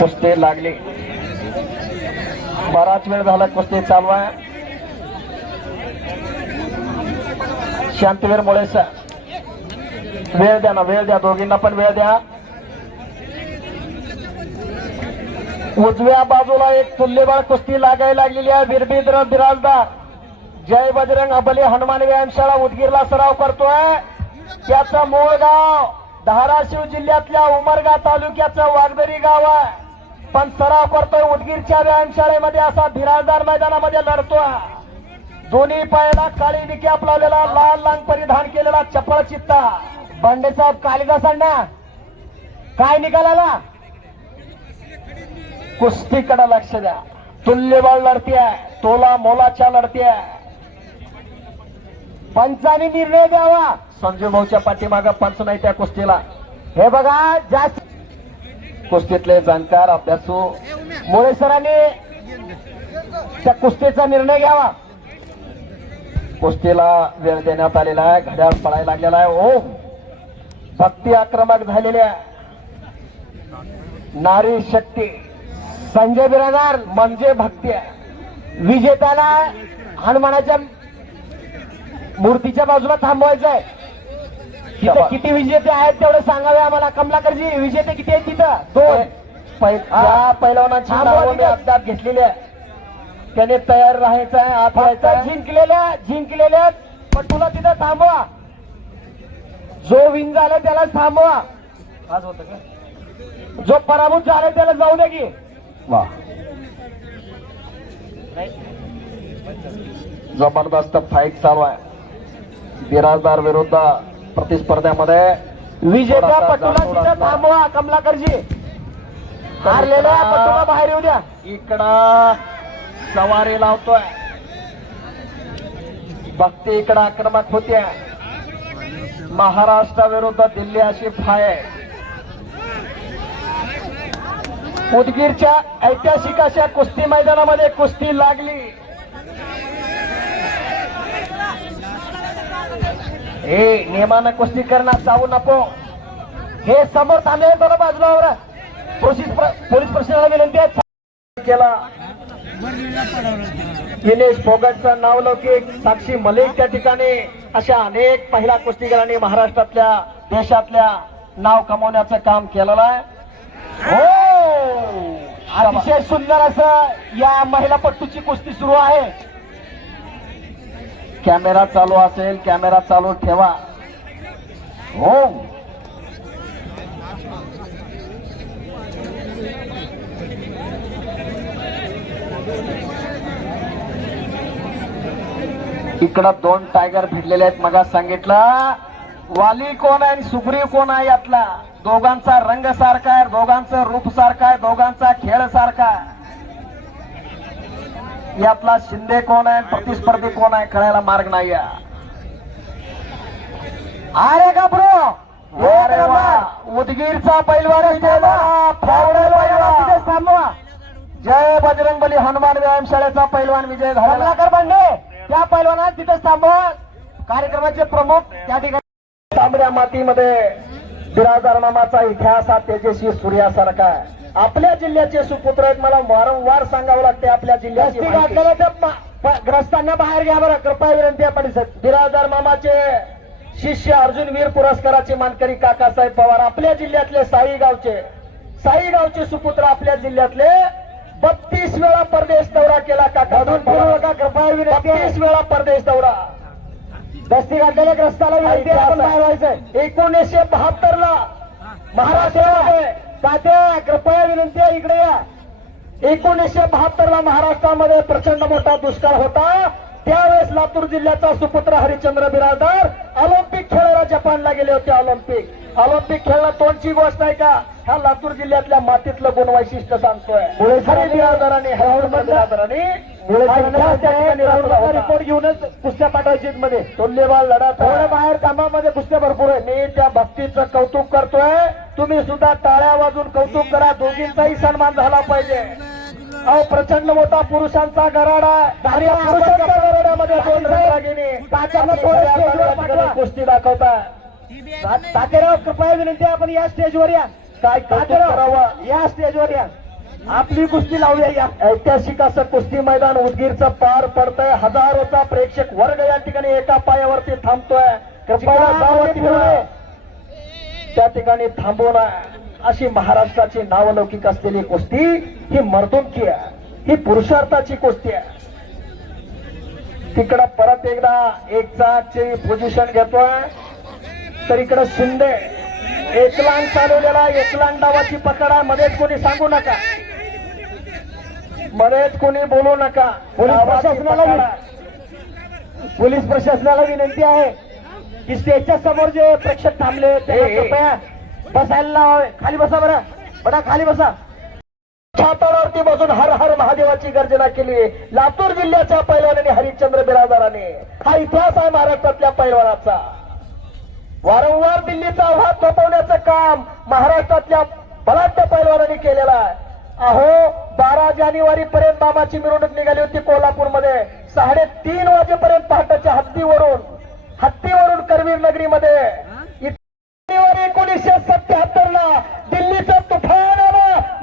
कुस्ती लागली, बराच वेळ झाला कुस्ती चालू आहे. शांतवीर मुळेस वेळ द्या ना, वेळ द्या, दोघींना पण वेळ द्या. उजव्या बाजूला एक तुल्यबळ कुस्ती लागायला लागलेली आहे. वीरभद्र बिराजदार जय बजरंग अबली हनुमान व्यायामशाळा उदगीरला सराव करतोय. त्याचं मूळ गाव धाराशिव जिल्ह्यातल्या उमरगा तालुक्याचं वाघदरी गाव आहे, पण सराव करतोय उदगीरच्या व्यायामशाळेमध्ये. असा बिराजदार मैदानामध्ये लढतोय. दोन्ही पायाला काळी निकॅप लावलेला, लाल लांग परिधान केलेला, चपळ चित्ता. बंडे साहेब कालिदासांना काय निकालाला? कुस्तीकडे लक्ष द्या. तुल्यबळ लढती आहे, तोला मोलाच्या लढती आहे. पंचांनी निर्णय द्यावा. संजू भाऊच्या पाठीमागं पंच नाही त्या कुस्तीला. हे बघा, जास्त कुस्तीतले जाणकार अभ्यासू मुळे सरांनी त्या कुस्तीचा निर्णय घ्यावा. कुस्तीला वेळ देण्यात आलेला आहे. घड्याळ पळायला लागलेला आहे. ओम भक्ती आक्रमक झालेल्या नारी शक्ती संजय बिराजदार म्हणजे भक्ती आहे. विजेत्याला हनुमानाच्या मूर्तीच्या बाजूला थांबवायचंय. तिथं किती विजेते आहेत तेवढे सांगावे आम्हाला. कमलाकरजी, विजेते किती आहेत तिथं? 2. पैलवानाची नावं मी अद्याप घेतलेली आहे. त्याने तयार राहायचं आहे. आता जिंकलेल्या पटूला तिथं थांबवा. जो विन झाला त्याला थांबवा. आज होतं का? जो पराभूत झाला त्याला जाऊ दे की. वा, जबरदस्त फाईट चालू आहे बिराजदार विरुद्ध प्रतिस्पर्ध्यामध्ये. विजेत्या पटूला तिथं थांबवा. कमलाकरजी, हारलेल्या पटूला बाहेर येऊ द्या. इकडं सवारी लावतोय भक्ती, इकडं आक्रमक होत्या. महाराष्ट्राविरुद्ध दिल्ली अशी फाय. उदगीरच्या ऐतिहासिक अशा कुस्ती मैदानामध्ये कुस्ती लागली. हे नियमानं कुस्ती करणार, जाऊ नको. हे समोर थांबले दोन बाजूला. पोलीस प्रशासनाला विनंती आहे केला. विनेश फोगटचा नावलौकिक साक्षी मलिक त्या ठिकाणी. अशा अनेक पहिल्या कुस्तीगरांनी महाराष्ट्रातल्या देशातल्या नाव कमावण्याचं काम केलेलं आहे. हो, अतिशय सुंदर असं या महिला पट्टूची कुस्ती सुरू आहे. कॅमेरा चालू असेल, कॅमेरा चालू ठेवा. हो, इकडं 2 टायगर भिडलेले आहेत. मग सांगितलं वाली कोण आहे आणि सुग्रीव कोण आहे यातला. दोघांचा रंग सारखा आहे, दोघांचं रूप सारखं आहे, दोघांचा खेळ सारखा आहे. यातला शिंदे कोण आहे, प्रतिस्पर्धी कोण आहे कळायला मार्ग नाही. अरे का ब्रो, उदगीरचा पैलवान थांबवा. जय बजरंगबली हनुमान व्यायामशाळेचा पैलवान विजय झाला. बंडे त्या पैलवानात तिथे थांबवा. कार्यक्रमाचे प्रमुख त्या ठिकाणी. तांबड्या मातीमध्ये बिराजदार मामाचा इतिहास हा तेजस्वी सूर्यासारखा आहे. आपल्या जिल्ह्याचे सुपुत्र आहेत. मला वारंवार सांगावं लागते आपल्या जिल्ह्याची ग्रस्तांना बाहेर घ्या बरं, कृपया विनंती आहे. पण बिराजदार मामाचे शिष्य अर्जुन वीर पुरस्काराचे मानकरी काकासाहेब पवार आपल्या जिल्ह्यातले साई गावचे सुपुत्र आपल्या जिल्ह्यातले 32 वेळा परदेश दौरा केला. काका कृपया विनंती, 32 वेळा परदेश दौरा. दस्ती घातलेल्या ग्रस्ताला विनंती आपण बाहेर व्हायचंय. 1972 ला महाराष्ट्रामध्ये तात्या कृपया विनंती आहे इकडे या. 1972 ला महाराष्ट्रामध्ये प्रचंड मोठा दुष्काळ होता. त्यावेळेस लातूर जिल्ह्याचा सुपुत्र हरिश्चंद्र बिराजदार ऑलिम्पिक खेळायला जपानला गेले होते. ऑलिम्पिक खेळणं तोंडची गोष्ट आहे का? हा लातूर जिल्ह्यातल्या मातीतलं गुण वैशिष्ट्य सांगतोय. बिराजदारांनी रिपोर्ट घेऊनच कुस्त्या पाठवायची मध्ये. तुल्यबळ लढत बाहेर कामामध्ये कुस्त्या भरपूर आहे. मी त्या भक्तीचं कौतुक करतोय. तुम्ही सुद्धा टाळ्या वाजून कौतुक करा. दोघींचाही सन्मान झाला पाहिजे. अहो, प्रचंड मोठा पुरुषांचा गराडा. पुरुषांच्या गराड्यामध्ये 2 रंगागिनी पाचांना थोडं स्टेजवर पाठवा. कुस्ती दाखवता तातेराव, कृपया विनंती आहे, आपण या स्टेजवर या. काय तातेराव या स्टेजवर या, आपली कुस्ती लावूया. या ऐतिहासिक असं कुस्ती मैदान उदगीरचं पार पडतंय. हजारोचा प्रेक्षक वर्ग या ठिकाणी एका पायावरती थांबतोय. कृपया त्या ठिकाणी थांबवणं. अशी महाराष्ट्राची नावलौकिक असलेली कुस्ती ही मर्दुमकी आहे, ही पुरुषार्थाची कुस्ती आहे. तिकडं परत एकदा एकचाची पोझिशन घेतोय, तर इकडं शिंदे एकलांग चालवलेला, एकलांग डावाची पकड आहे. मध्येच कोणी सांगू नका, मध्येच कोणी बोलू नका. पोलीस प्रशासनाला विनंती आहे की स्टेजच्या समोर जे प्रेक्षक थांबले ते कृपया बसायला लावावे. खाली बसा बरं, बडा खाली बसा. छातावरती बसून हर हर महादेवाची गर्जना केली लातूर जिल्ह्याच्या पैलवानाने हरिश्चंद्र बिरादाराने. हा इतिहास आहे महाराष्ट्रातल्या पैलवानाचा. वारंवार दिल्लीचा आव्हान थोपवण्याचं काम महाराष्ट्रातल्या बलाढ्य पैलवानांनी केलेलं आहे. अहो 12 जानेवारी पर्यंत बाबाची मिरवणूक निघाली होती कोल्हापूरमध्ये. 3:30 वाजेपर्यंत पहाटेच्या हत्तीवरून करवीर नगरीमध्ये. 1977 ला दिल्लीचं तुफान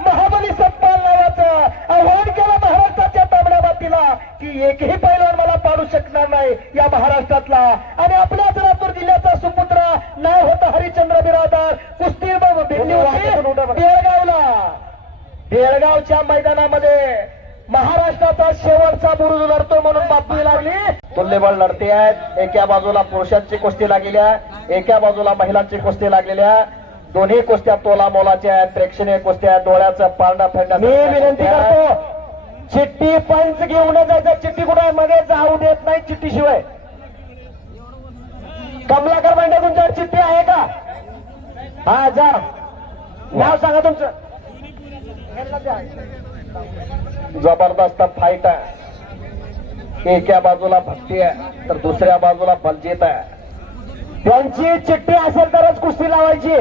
महाबली सत्पाल नावाचं आव्हान केलं महाराष्ट्राच्या तांबड्या मातीला की एकही पैलवान मला पाडू शकणार नाही या महाराष्ट्रातला. आणि आपल्याच लातूर जिल्ह्याचा सुपुत्र नाव होतं हरिश्चंद्र बिरादार. कुस्ती बेळगावच्या मैदानामध्ये महाराष्ट्राचा शेवटचा बुरुज लढतो म्हणून बातमी लागली. तुल्यबळ लढते आहेत. एका बाजूला पुरुषांची कुस्ती लागलेली आहे, एका बाजूला महिलांची कुस्ती लागलेली आहे. दोन्ही कुस्त्या तोला मोलाच्या आहेत, प्रेक्षणीय कुस्त्या, डोळ्याचं पारडा फेडण्याची. मी विनंती करतो, चिठ्ठी पंच घेऊन जायचं. चिठ्ठी कुठे मध्ये जाऊ देत नाही चिठ्ठी शिवाय. कमलाकर भांडे तुमच्यावर चिठ्ठी आहे का? हा जा, नाव सांगा तुमचं. जबरदस्त फाईट आहे. एका बाजूला भक्ती आहे तर दुसऱ्या बाजूला बलजीत आहे. त्यांची चिठ्ठी असेल तरच कुस्ती लावायची.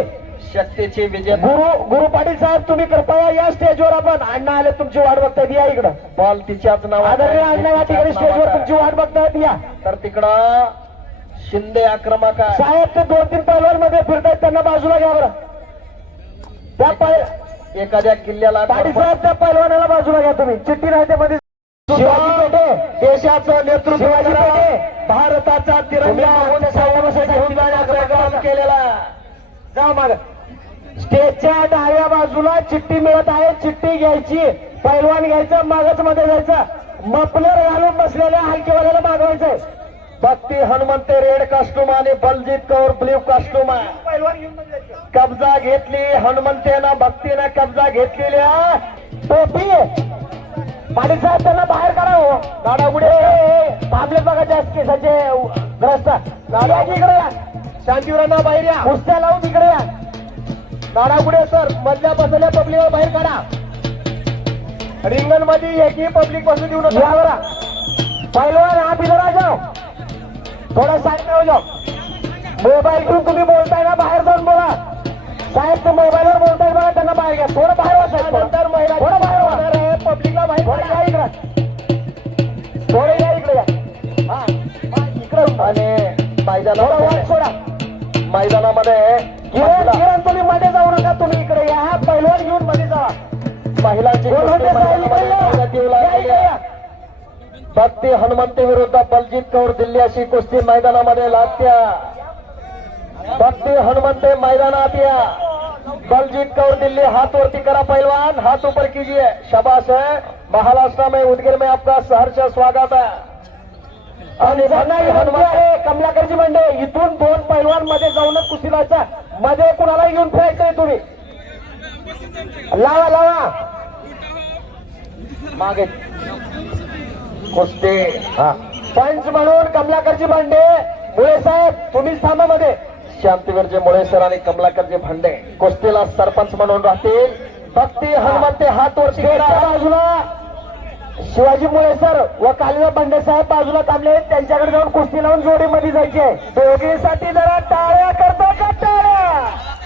शक्तीची विजय. गुरु पाटील साहेब, तुम्ही कृपया या स्टेजवर. आपण अण्णा आले, तुमची वाट बघतायत, या इकडं. बॉल तिच्याच नाव आदरणीय अण्णा या ठिकाणी स्टेजवर तुमची वाट बघतायत, या. तर तिकडं शिंदे आक्रमक आहे. साहेब ते 2-3 पैलवान मध्ये फिरतायत, त्यांना बाजूला घ्या बरं. त्या एखाद्या किल्ल्याला पाटील साहेब त्या पैलवानाला बाजूला घ्या तुम्ही. चिठ्ठी नाही ते मध्ये. देशाचं नेतृत्व भारताचा तिरंगा केलेला. जा मग स्टेजच्या डाव्या बाजूला चिठ्ठी मिळत आहे. चिठ्ठी घ्यायची, पैलवान घ्यायचं, मागच मध्ये जायचं. मफलर घालून बसलेल्या हलकेवाल्याला मागवायचंय. भक्ती हनुमंते रेड कास्टूम आणि बलजीत कौर ब्ल्यू कास्टूम. कब्जा घेतली हनुमंतेनं, भक्तीनं कब्जा घेतलेल्या. टोपी पाटील साहेब त्यांना बाहेर काढावं. गाडागुडे थांबले बघा जास्त केसाचे ग्रस्त. गाड्या इकडे या, शांतीवरांना बाहेर या. कुस्त्या लावून इकडे या. गाडागुडे सर मधल्या बसलेल्या पब्लिकवर बाहेर काढा. रिंगण मध्ये एकही पब्लिक बसू देऊ नका. पहिलवान आप इधर आ जाओ, थोडा साइड में हो जाओ. मोबाईल घेऊन तुम्ही बोलताय ना, बाहेर जाऊन बोला. साहेब ते मोबाईलवर बोलताय बघा, त्यांना बाहेर घ्या. थोडं बाहेर वाचायचं, नंतर महिला थोडं बाहेर होणार आहे. पब्लिकला बाहेर या इकडे, थोडे या इकडे या. हा इकडे. आणि मैदानावर सोडा. मैदानामध्ये तुम्ही मध्ये जाऊ नका, तुम्ही इकडे या. पहिलवान घेऊन मध्ये जावा. महिलांची भक्ती हनुमंते विरुद्ध बलजीत कौर दिल्ली अशी कुस्ती मैदानामध्ये लागत्या. भक्ती हनुमंते मैदानात या. बलजीत कौर दिल्ली, हाथ वरती करा पहलवान, हाथ ऊपर कीजिए. शाबाश है. महाराष्ट्र में उदगीर में आपका सहर्ष स्वागत है. आणि हनुमंत कमलाकरजी मंडे, इथून 2 पैलवान मध्ये जाऊनच कुस्ती लावायचा. मध्ये कुणाला घेऊन फिरायचंय तुम्ही. लावा मागे कुस्ती. पंच म्हणून कमलाकरजी भांडे, मुळे साहेब तुम्हीच थांबा मध्ये. शांतीवीरजी मुळे सर आणि कमलाकरजी भांडे कुस्तीला सरपंच म्हणून राहतील. भक्ती हनुमंते हात वरती बाजूला. शिवाजी मुळे सर व कालिदास भांडे साहेब बाजूला थांबले. त्यांच्याकडे जाऊन कुस्ती लावून जोडीमध्ये जायचे. दोघींसाठी जरा टाळ्या करतो का? टाळ्या.